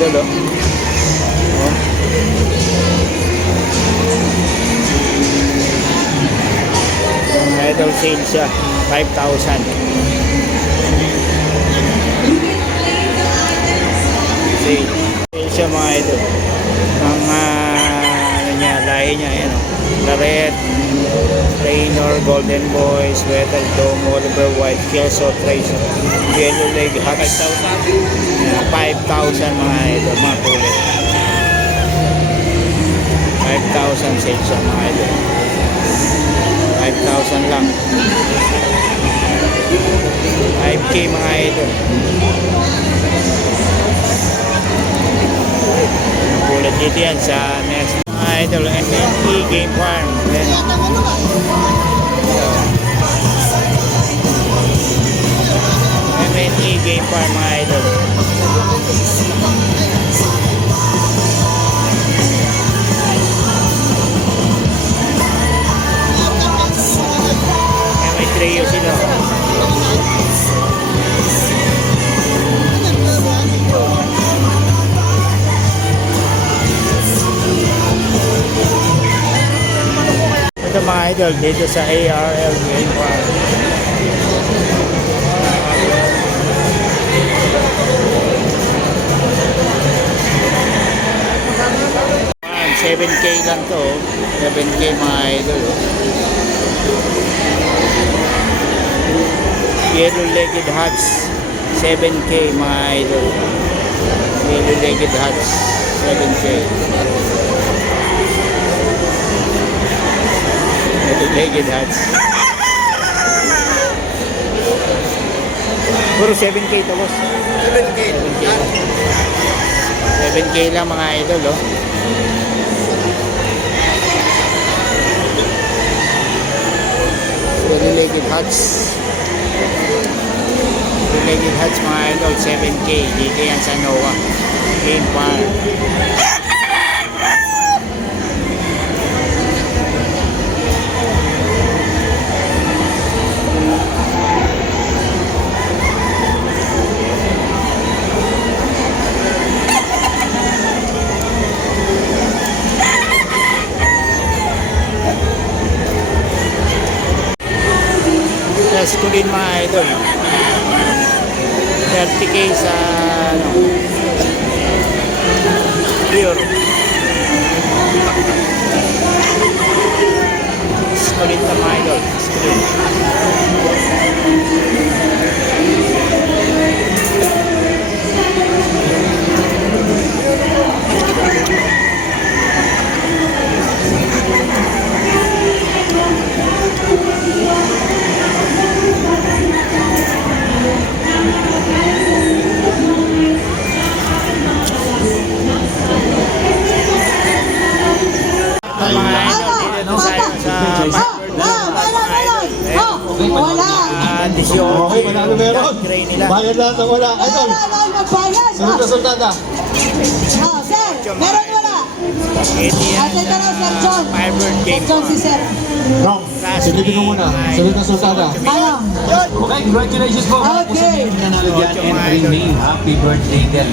idol, oh. Oh. Mga idol, sale siya. 5,000. Sale. Sale siya mga idol. Ang ano niya, lahi niya, ayan, oh. Laret, Raynor, Golden Boy, Sweater, Dome, Oliver White, Kelso, Trace, Yellow Leg, Hot 5,000 mga idol, mga kulit. 5,000 sale siya mga idol. 5,000 lang. 5K mga idol. Kulit dito yan sa next mga idol, MNE Game Farm. MNE Game Farm mga idol. May trio sila. Ito mga idol, dito sa ARL Game Farm. 7K lang to, 7K mga idol. Yellow-legged hats, 7K mga idol. Yellow-legged hats, 7K. Yellow-legged hats. Puro 7K to, boss. 7K. 7K lang mga idol, oh. Yellow-legged hats. Yellow-legged hats mga idol, 7K. Dito yan sa Noah Game Farm. Kulin mga idol, 30K sa ano, pure. Kulin na mga idol, kulin. Okay, manalo meron. Bayad lahat ng wala. Idol, sunod na sultana. Sir, meron wala. Ate na lang, Sir John. Sir John si Sir. Wrong. Silipin mo muna. Sunod na sultana. Ano? Okay, congratulations po. Okay. Nanalo dyan, entry name. Happy birthday din.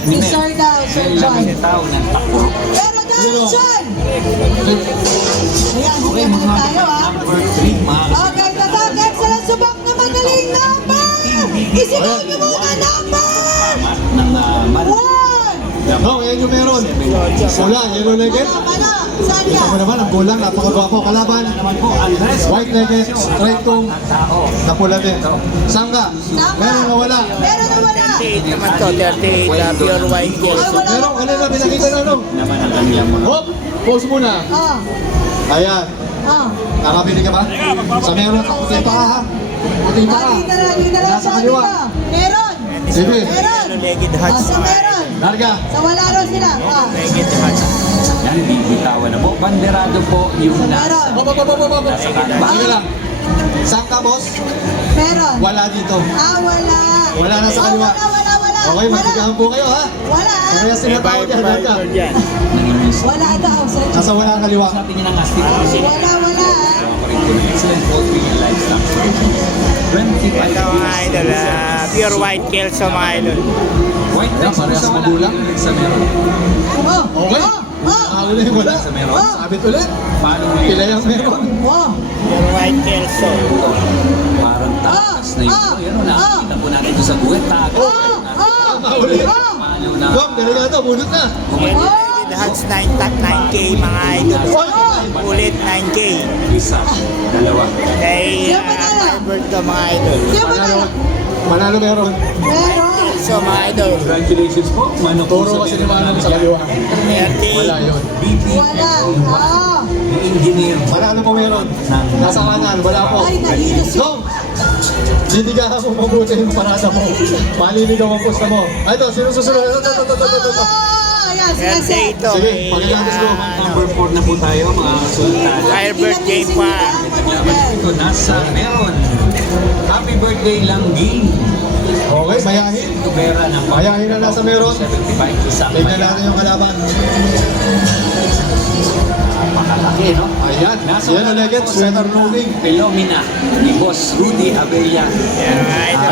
Si Sir daw, Sir John. Tao ng takbo. Pero daw, John! Ayan, Okay, sige muna mga tayo, ha? number 3, mga Okay, tatak, excellent subak na magaling number! Isigaw niyo muna number! ng man. 1! No, yan yung meron. Wala, yellow legged. Ano? Saan ka? Ito mo naman, ang bulang, napakagwapo. Kalaban, Naman po, Andres. white legged, straight tong, Tao. napula din. Sangga, meron na wala. Meron na wala. 38 naman to, 38 pure white gold. Meron, kanina pinakita na nung. Naman ang kanyang mga. Hop, pause muna. Oh, Ayan, oh. nakabili ka ba? Sa meron, puti pa ka ha. Puti pa ka. Dito na Nasa siya, kaliwa. dito. Meron. Sige, Meron. Yellow-legged Oh, hats sa mga meron. idol. larga. Sa wala raw sila. Oh. Yellow-legged hats. Yan, bibitawan na po. Banderado po yung Sa nasa. meron. Hop, hop, hop, hop, hop. Sige lang. Sangka, boss? Meron. Wala dito. Wala. Wala na sa Ah, kaliwa. Wala. Okay, magsigahan po kayo ha. Wala. Kaya sinatawag yan, larga. Yan. Wala daw. Sir. Nasa wala ang kaliwa. Sabi niya ng astig. Wala. Excellent voting and livestock services. 25 Ito mga idol, pure white Kelso mga idol. White Ayan, Rex po parehas sa wala. magulang. Red sa meron. Oh, Okay. Ano na yung wala? Sa meron. Sabit ulit. Paano mo Kilay ang meron. wow. Pure white Kelso. Parang takas na yun. Yan o, nakikita po natin ito sa buwet. Tago. Mahuli. Paano na? Gom, delikado, bunot na. The Hats 9K mga idol. Ulit 9K. Isa, dalawa. Kay Sino panalo? Firebird to mga idol. Sino ba Manalo. tayo? Manalo meron. Meron. So mga idol. Congratulations po. Manok po Turo kasi ni Manalo sa kaliwa. 30. Wala yun. BP. Wala. Ah. Engineer. Manalo po meron. Nasa kanan, wala po. Ay, nalito si... Gom! Dinigahan mo mabuti yung parada mo. Maliligaw ang pusta mo. Ay, ito, sino susunod? Ito. Ayan, sige, sige. Ito. Sige, Kay, pagkakabis ko. Number 4 na po tayo, mga sultana. Firebird game pa. Ito, nasa meron. Happy birthday lang, Ging. Okay, mayahin. Tubera ng Mayahin na nasa meron. 75 isang Tignan natin yung kalaban. Napakalaki, no? Ayan, yan ang legend, sweater loading. Philomena ni Boss Rudy Abella. Yan,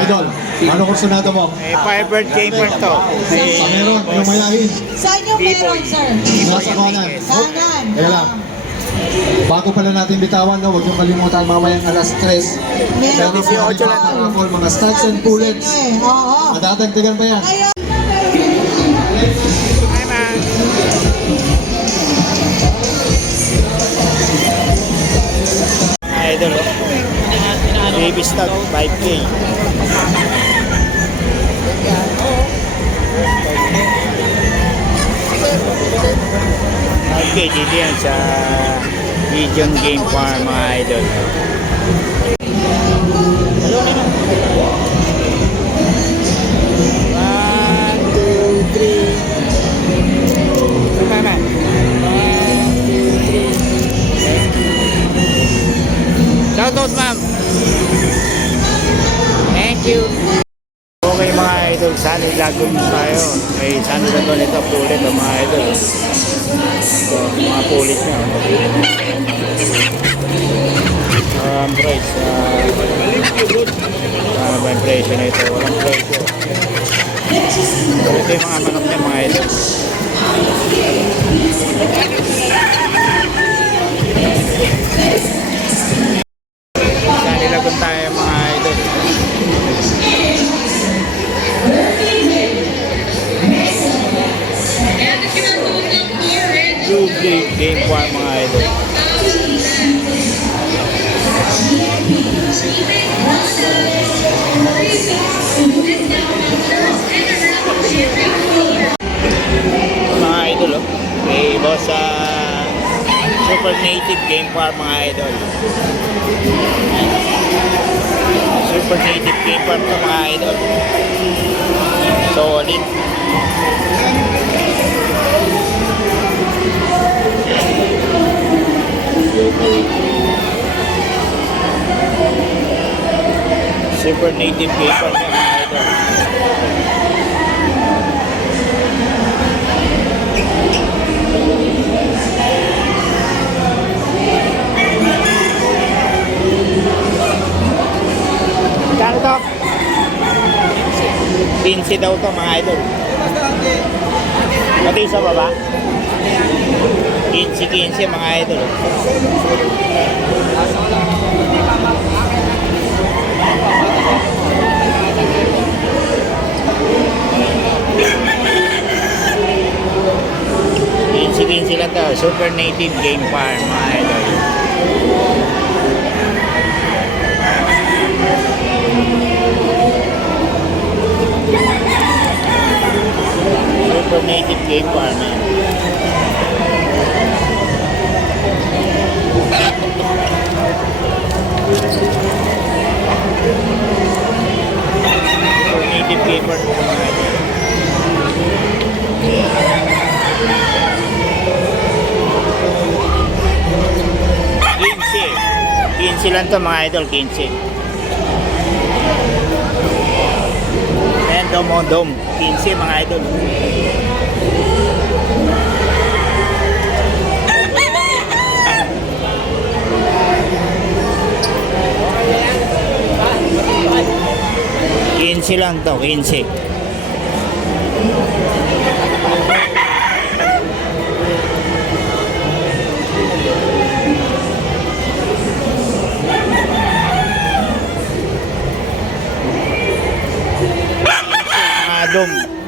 idol. Idol, ano kursunado mo? Kay Firebird gamer to. Kay Sa meron, yung mayahin. Saan yung meron, sir? Nasa kanan. Kanan. Kaya lang. Bago pala natin bitawan, no, huwag yung kalimutan mamayang alas 3. Meron Meron pa. po kami mga studs and pullets. Oo. Madadagdagan pa yan. Ayun. Hi, man. Idol. Baby stock 5K. Okay, dito yan sa Legion Game Farm mga idol. One, two, three. Mama. One, two, three. Shout out, ma'am. Thank you. Okay mga idol, Sunny Lagoon tayo. May Sunny Lagoon ito, pulit ang mga idol. So, mga pulit niya. Price. Ano ba yung presyo na ito? Walang presyo. So, ito yung mga manok niya mga idol. Sunny Lagoon tayo mga idol. Blue Game Farm mga idol. Mga idol, oh. Kay boss sa Super Native Game Farm mga idol. Super Native Game Farm to mga idol. Solid. Super Native Game Farm yan mga idol. Kano to? 15 daw to mga idol. Pati sa baba? 15 mga idol. Sila to, Super Native Game Farm mga idol. Super Native Game Farm yan. Super Native Game Farm mga idol. 15 lang to mga idol, 15. Ayan, dom, 15 mga idol. Lang to, 15. Zoom.